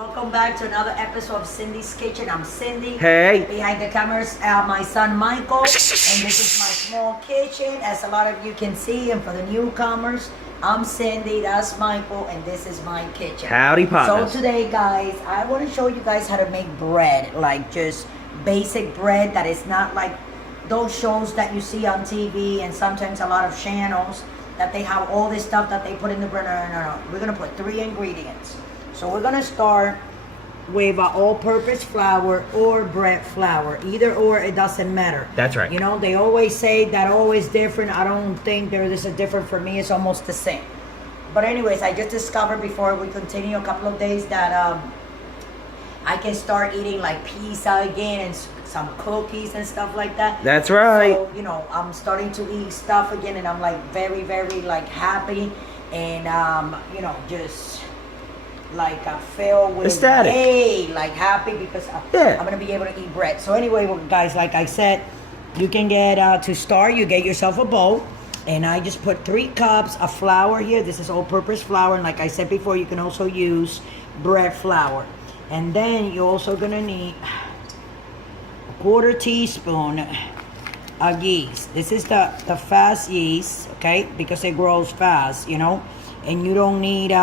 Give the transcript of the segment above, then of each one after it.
Welcome back to another episode of Cindy's Kitchen. I'm Cindy. Hey. Behind the cameras, my son Michael. And this is my small kitchen. As a lot of you can see, and for the newcomers, I'm Cindy, that's Michael, and this is my kitchen. Howdy, partners. So today, guys, I want to show you guys how to make bread. Like just basic bread that is not like those shows that you see on TV and sometimes a lot of channels that they have all this stuff that they put in the bread. No. We're going to put 3 ingredients. So we're going to start with all-purpose flour or bread flour. Either or, it doesn't matter. That's right. You know, they always say that always different. I don't think there is a different. For me, it's almost the same. But anyways, I just discovered before we continue a couple of days that I can start eating like pizza again and some cookies and stuff like that. That's right. So, you know, I'm starting to eat stuff again and I'm like very, very like happy and, you know, just like I feel with ecstatic. Hey, like happy because I'm gonna be able to eat bread. So anyway, well, guys, like I said, you can get to start. You get yourself a bowl, and I just put 3 cups of flour here. This is all-purpose flour, and like I said before, you can also use bread flour. And then you're also gonna need a 1/4 teaspoon of yeast. This is the fast yeast, okay? Because it grows fast, you know. And you don't need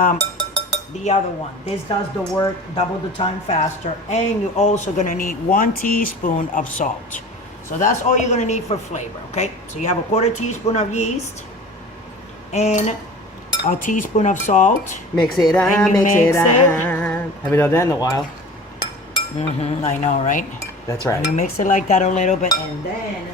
the other one. This does the work double the time faster. And you're also gonna need 1 teaspoon of salt. So that's all you're gonna need for flavor, okay? So you have a 1/4 teaspoon of yeast and a teaspoon of salt. Mix it up, And you mix it mix up. it. Haven't done that in a while. I know, right? That's right. And you mix it like that a little bit, and then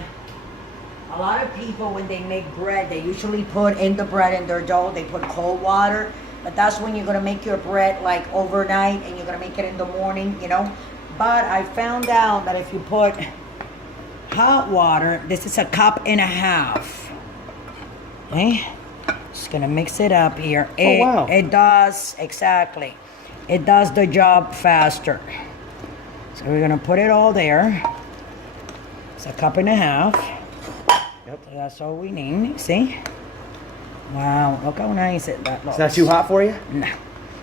a lot of people, when they make bread, they usually put in the bread in their dough, they put cold water. But that's when you're going to make your bread like overnight and you're going to make it in the morning, you know. But I found out that if you put hot water, this is 1.5 cups. Okay. Just going to mix it up here. Wow. It does, exactly. It does the job faster. So we're going to put it all there. It's 1.5 cups. Yep. So that's all we need, see? Wow, look how nice that looks. Is that too hot for you? No.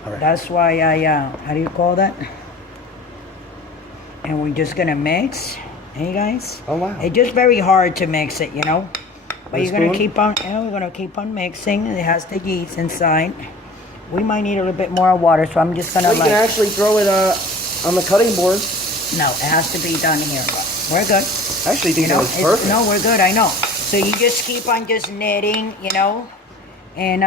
All right. That's why I, how do you call that? And we're just gonna mix. Hey guys? Oh wow. It's just very hard to mix it, you know? But With a you're gonna spoon? keep on, we're gonna keep on mixing. It has the yeast inside. We might need a little bit more water, so I'm just gonna Well, you can actually throw it on the cutting board. No, it has to be done here. We're good. I actually think that was perfect. No, we're good, I know. So you just keep on just knitting, you know? And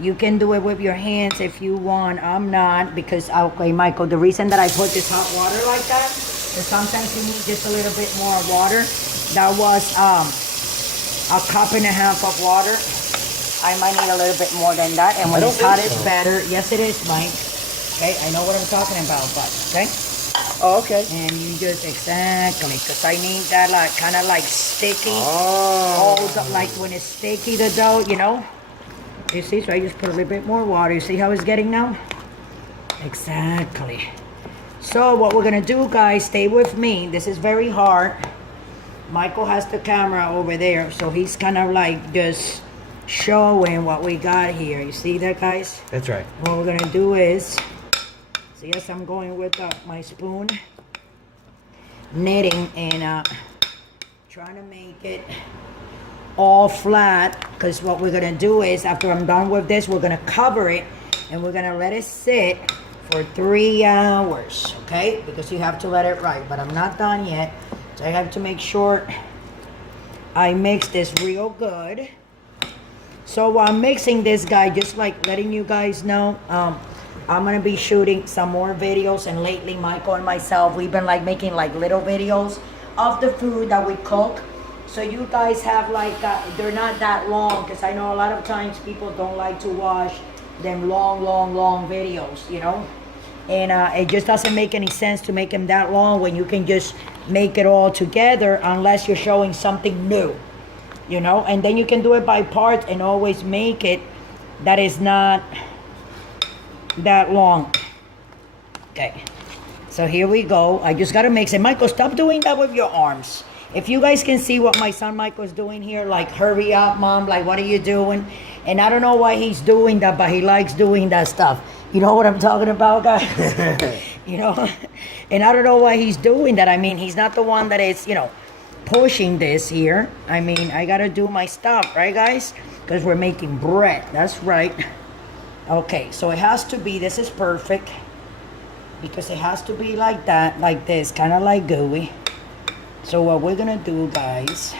you can do it with your hands if you want. I'm not, because, okay, Michael, the reason that I put this hot water like that is sometimes you need just a little bit more water. That was 1.5 cups of water. I might need a little bit more than that. And when it's hot, it's better. Yes, it is, Mike. Okay, I know what I'm talking about, but, okay? Oh, okay. And you just, exactly, because I need that like kind of like sticky. Oh. Like when it's sticky, the dough, you know? You see, so I just put a little bit more water. You see how it's getting now? Exactly. So what we're gonna do, guys, stay with me. This is very hard. Michael has the camera over there, so he's kind of like just showing what we got here. You see that, guys? That's right. What we're gonna do is, so yes, I'm going with my spoon, knitting and trying to make it all flat, because what we're gonna do is, after I'm done with this, we're gonna cover it and we're gonna let it sit for 3 hours, okay? Because you have to let it right, but I'm not done yet. So I have to make sure I mix this real good. So while I'm mixing this, guy, just like letting you guys know, I'm gonna be shooting some more videos, and lately Michael and myself, we've been like making like little videos of the food that we cook. So you guys have like, they're not that long, because I know a lot of times people don't like to watch them long videos, you know? And it just doesn't make any sense to make them that long when you can just make it all together, unless you're showing something new, you know? And then you can do it by parts and always make it that is not that long. Okay, so here we go. I just gotta mix it. Michael, stop doing that with your arms. If you guys can see what my son Michael's doing here, like, hurry up, Mom, like, what are you doing? And I don't know why he's doing that, but he likes doing that stuff. You know what I'm talking about, guys? You know, and I don't know why he's doing that. I mean, he's not the one that is, you know, pushing this here. I mean, I gotta do my stuff, right, guys? Because we're making bread. That's right. Okay, so it has to be, this is perfect. Because it has to be like that, like this, kind of like gooey. So what we're gonna do, guys,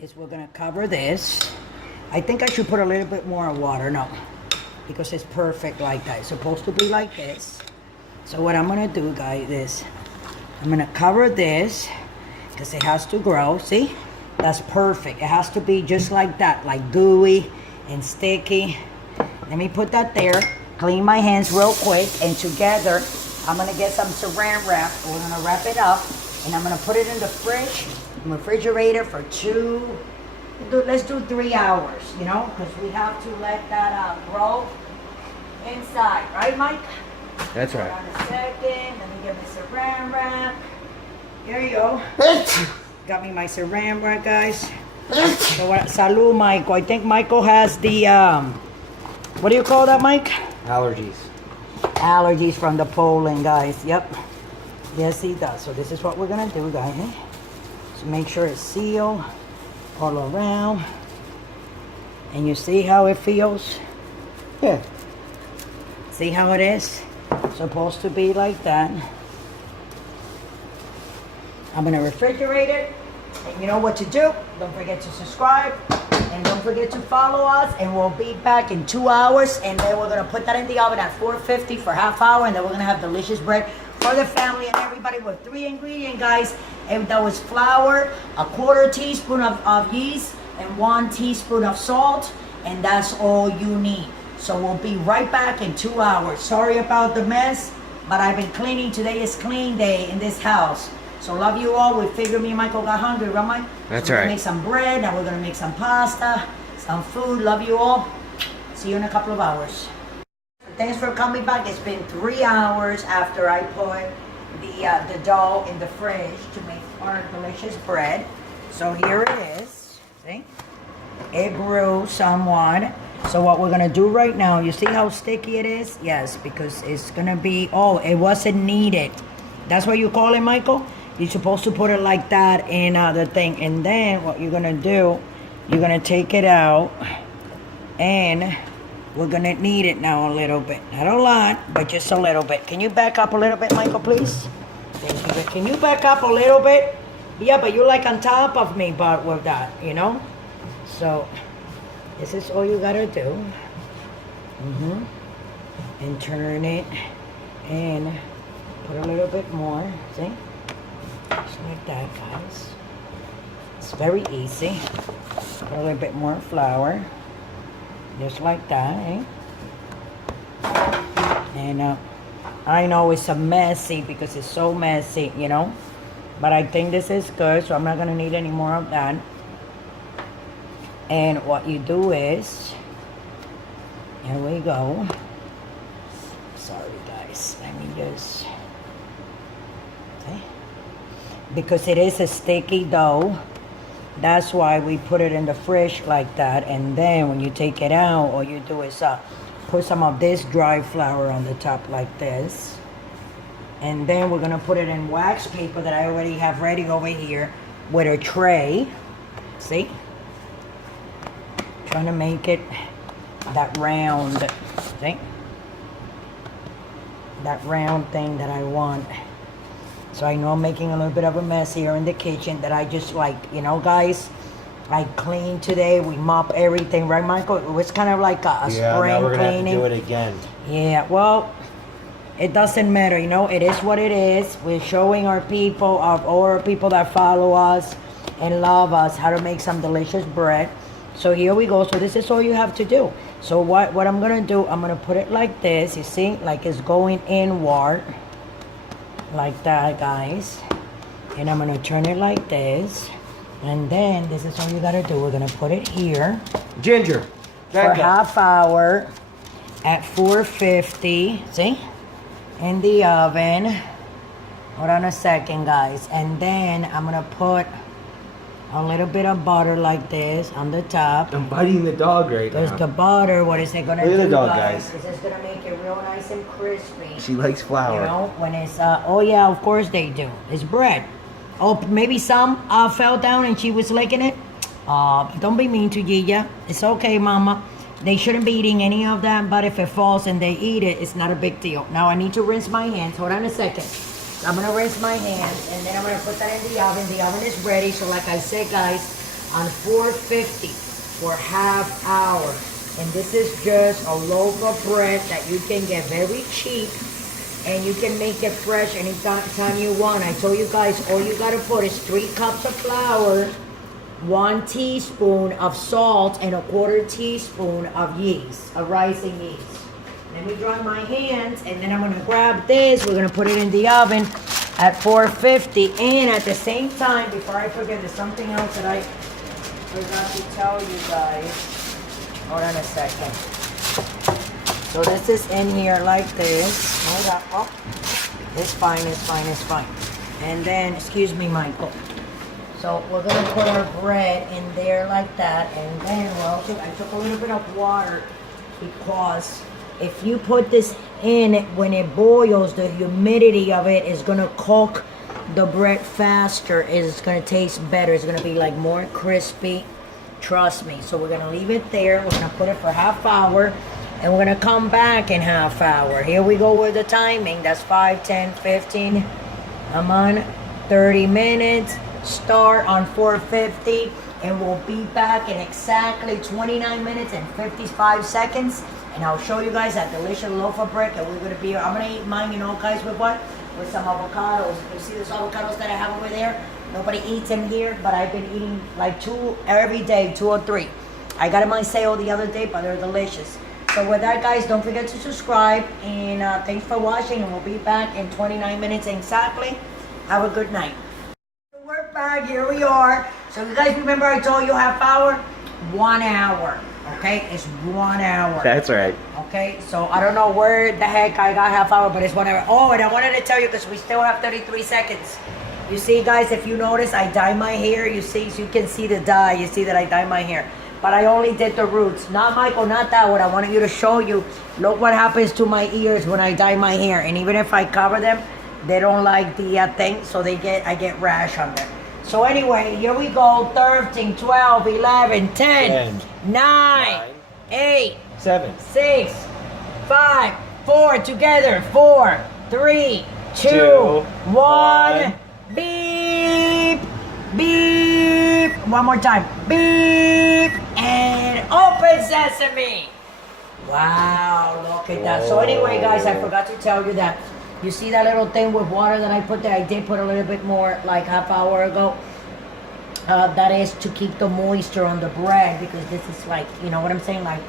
is we're gonna cover this. I think I should put a little bit more water, no, because it's perfect like that. It's supposed to be like this. So what I'm gonna do, guys, is I'm gonna cover this because it has to grow. See, that's perfect. It has to be just like that, like gooey and sticky. Let me put that there. Clean my hands real quick, and together I'm gonna get some saran wrap. We're gonna wrap it up, and I'm gonna put it in the refrigerator for let's do 3 hours, you know, because we have to let that grow inside, right, Mike? That's right. Hold on a second. Let me get my saran wrap. Here you go. Got me my saran wrap, guys. So salud, Michael. I think Michael has the what do you call that, Mike? Allergies. Allergies from the pollen, guys. Yep. Yes, he does. So this is what we're gonna do, guys. So make sure it's sealed all around. And you see how it feels? Yeah. See how it is? Supposed to be like that. I'm gonna refrigerate it. And you know what to do. Don't forget to subscribe. And don't forget to follow us. And we'll be back in 2 hours. And then we're gonna put that in the oven at 450 for half hour. And then we're gonna have delicious bread for the family and everybody with 3 ingredients, guys. And that was flour, a 1/4 teaspoon of yeast, and 1 teaspoon of salt. And that's all you need. So we'll be right back in 2 hours. Sorry about the mess, but I've been cleaning. Today is clean day in this house. So love you all. We figured me and Michael got hungry, right, Mike? That's so we're right. gonna make some bread, and we're gonna make some pasta, some food. Love you all. See you in a couple of hours. Thanks for coming back. It's been 3 hours after I put the dough in the fridge to make our delicious bread. So here it is. See? It grew somewhat. So what we're gonna do right now, you see how sticky it is? Yes, because it's gonna be, oh, it wasn't kneaded. That's what you call it, Michael? You're supposed to put it like that in the thing. And then what you're gonna do, you're gonna take it out and we're gonna knead it now a little bit. Not a lot, but just a little bit. Can you back up a little bit, Michael, please? Thank you. Can you back up a little bit? Yeah, but you're like on top of me, but with that, you know? So this is all you gotta do. And turn it and put a little bit more. See? Just like that, guys. It's very easy. Put a little bit more flour. Just like that, eh? And I know it's a messy because it's so messy, you know? But I think this is good, so I'm not gonna need any more of that. And what you do is, here we go. Sorry guys, let me just, okay. Because it is a sticky dough, that's why we put it in the fridge like that. And then when you take it out, all you do is put some of this dry flour on the top like this. And then we're gonna put it in wax paper that I already have ready over here with a tray. See? Trying to make it that round, see? That round thing that I want. So I know I'm making a little bit of a mess here in the kitchen that I just like, you know, guys, I cleaned today, we mop everything, right, Michael? It was kind of like a Yeah, spring now we're gonna cleaning. have to do it again. Yeah, well, it doesn't matter, you know, it is what it is. We're showing our people, all our people that follow us and love us, how to make some delicious bread. So here we go. So this is all you have to do. So what I'm gonna do, I'm gonna put it like this, you see, like it's going inward, like that, guys. And I'm gonna turn it like this. And then this is all you gotta do. We're gonna put it here Ginger. for half hour at 450, see? In the oven. Hold on a second, guys. And then I'm gonna put a little bit of butter like this on the top. I'm biting the dog right Because now. the butter, what is it gonna Look at do, the dog, guys? guys. Is it's gonna make it real nice and crispy. She likes flour. You know, when it's, oh yeah, of course they do. It's bread. Oh, maybe some fell down and she was licking it. Don't be mean to Yaya. It's okay, Mama. They shouldn't be eating any of that, but if it falls and they eat it, it's not a big deal. Now I need to rinse my hands. Hold on a second. I'm gonna rinse my hands and then I'm gonna put that in the oven. The oven is ready, so like I said, guys, on 450 for half hour. And this is just a loaf of bread that you can get very cheap. And you can make it fresh anytime you want. I told you guys, all you gotta put is 3 cups of flour, 1 teaspoon of salt, and a 1/4 teaspoon of yeast, of rising yeast. Let me dry my hands, and then I'm gonna grab this. We're gonna put it in the oven at 450. And at the same time, before I forget, there's something else that I forgot to tell you guys. Hold on a second. So this is in here like this. Hold up. Oh, it's fine, it's fine, it's fine. And then, excuse me, Michael. So we're gonna put our bread in there like that. And then, well, I took a little bit of water because if you put this in, when it boils, the humidity of it is gonna cook the bread faster. It's gonna taste better. It's gonna be like more crispy. Trust me. So we're gonna leave it there. We're gonna put it for half hour. And we're gonna come back in half hour. Here we go with the timing. That's 5, 10, 15. I'm on 30 minutes. Start on 450. And we'll be back in exactly 29 minutes and 55 seconds. And I'll show you guys that delicious loaf of bread that we're gonna be. I'm gonna eat mine, you know, guys, with what? With some avocados. You see those avocados that I have over there? Nobody eats them here, but I've been eating like 2 every day, 2 or 3. I got them on sale the other day, but they're delicious. So with that, guys, don't forget to subscribe. And thanks for watching, and we'll be back in 29 minutes exactly. Have a good night. We're back. Here we are. So you guys remember I told you half hour? 1 hour. Okay? It's 1 hour. That's right. Okay? So I don't know where the heck I got half hour, but it's 1 hour. Oh, and I wanted to tell you, because we still have 33 seconds. You see, guys, if you notice, I dye my hair. You see, so you can see the dye. You see that I dye my hair. But I only did the roots. Not, Michael, not that one. I wanted you to show you. Look what happens to my ears when I dye my hair. And even if I cover them, they don't like the thing. So I get rash on them. So anyway, here we go. 13, 12, 11, 10, 9, 8, 7, 6, 5, 4, together. 4, 3, 2, 1. Beep. Beep. One more time. Beep. And open sesame. Wow, look at that. So anyway, guys, I forgot to tell you that. You see that little thing with water that I put there? I did put a little bit more like half hour ago. That is to keep the moisture on the bread, because this is like, you know what I'm saying? Like,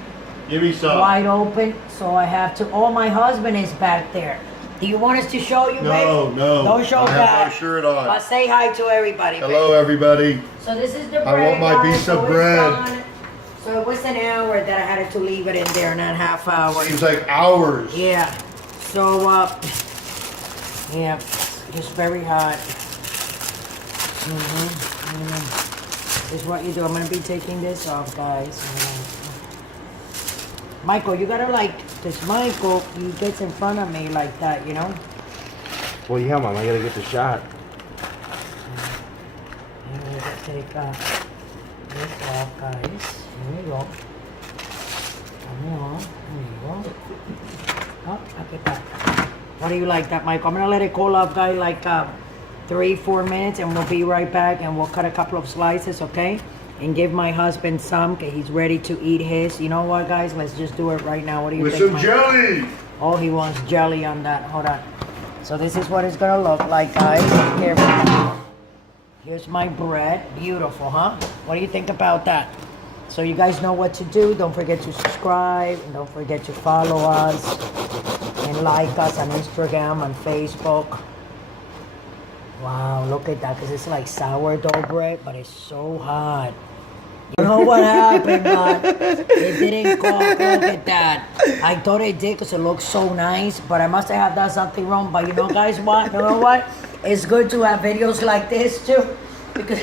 give me some. Wide open. So I have to, oh, my husband is back there. Do you want us to show you, No, baby? no. Don't show I have that. my shirt on. But say hi to everybody. Hello, everybody. So this is the bread. I want my guys. piece of So it's bread. done. So it was an hour that I had to leave it in there, not half hour. Seems like hours. Yeah. So yeah, it's very hot. This is what you do. I'm gonna be taking this off, guys. Michael, you gotta like this. Michael, he gets in front of me like that, you know. Well, yeah, Mom, I gotta get the shot. I'm gonna take this off, guys. Here we go. Come on. Here you go. Oh, look at that. What do you like that, Michael? I'm gonna let it cool off, guys, like 3-4 minutes, and we'll be right back, and we'll cut a couple of slices, okay? And give my husband some, okay? He's ready to eat his. You know what, guys? Let's just do it right now. What do you With think, some Mike? jelly. Oh, he wants jelly on that. Hold on. So this is what it's gonna look like, guys. Here, here's my bread. Beautiful, huh? What do you think about that? So you guys know what to do. Don't forget to subscribe, and don't forget to follow us and like us on Instagram, on Facebook. Wow, look at that, because it's like sourdough bread, but it's so hot. You know what happened, but it didn't cook. Look at that. I thought it did because it looks so nice, but I must have done something wrong. But you know, guys, what? You know what? It's good to have videos like this too, because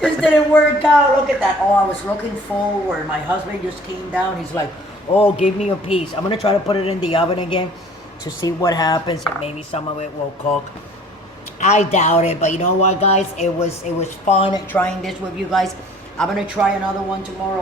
This didn't work out. Look at that. Oh, I was looking forward. My husband just came down. He's like, oh, give me a piece. I'm gonna try to put it in the oven again to see what happens. Maybe some of it will cook. I doubt it, but you know what, guys? It was fun trying this with you guys. I'm gonna try another one tomorrow.